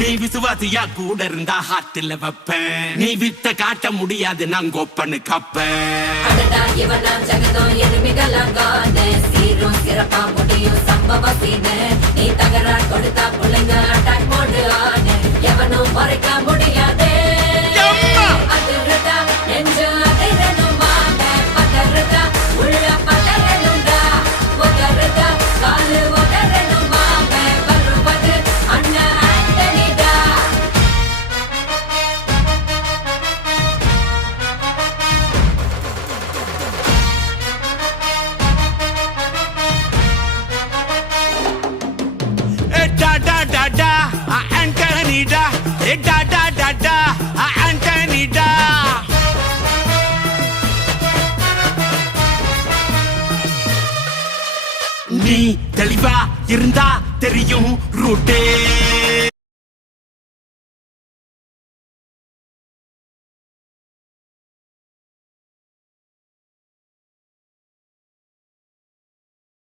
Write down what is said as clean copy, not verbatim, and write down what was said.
நீ விசுவாசியா கூட இருந்தா ஹார்ட்ல வைப்பேன். நீ வித்த காட்ட முடியாது நான் கோப்பன்னு கப்பேன். சிறப்பா முடியும் சம்பவ சீனு. நீ தகரா கொடுத்தா பிள்ளைங்க அட்டாக் மோடு ஆனு. எவனும் மறைக்க முடியாதே. அதிர்றதா நெஞ்சு அதிரணும் வாங்க. பதறதா உள்ள பதறணும்டா. உதறதா காலு உதறணும் வாங்க. வருவது அண்ணன் ஆண்டனிடா. Da da da da, Anthony da. Da da da da, Anthony da. நீ தெளிவா இருந்தா தெரியும் ரூட்டே.